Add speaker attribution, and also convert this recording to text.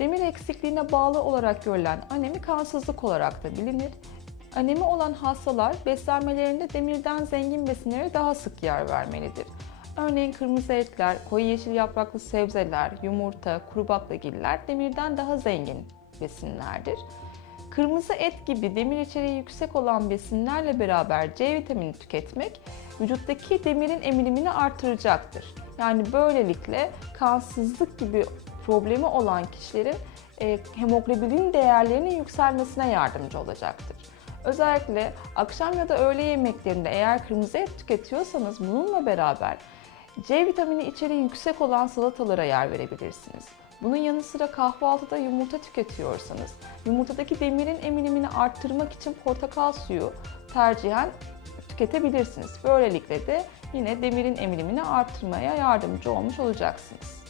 Speaker 1: eksikliğine bağlı olarak görülen anemi kansızlık olarak da bilinir. Anemi olan hastalar beslenmelerinde demirden zengin besinlere daha sık yer vermelidir. Örneğin kırmızı etler, koyu yeşil yapraklı sebzeler, yumurta, kuru baklagiller demirden daha zengin besinlerdir. Kırmızı et gibi demir içeriği yüksek olan besinlerle beraber C vitamini tüketmek vücuttaki demirin emilimini artıracaktır. Yani böylelikle kansızlık gibi problemi olan kişilerin e, hemoglobin değerlerinin yükselmesine yardımcı olacaktır. Özellikle akşam ya da öğle yemeklerinde eğer kırmızı et tüketiyorsanız bununla beraber C vitamini içeriği yüksek olan salatalara yer verebilirsiniz. Bunun yanı sıra kahvaltıda yumurta tüketiyorsanız, yumurtadaki demirin emilimini arttırmak için portakal suyu tercihen tüketebilirsiniz. Böylelikle de yine demirin emilimini arttırmaya yardımcı olmuş olacaksınız.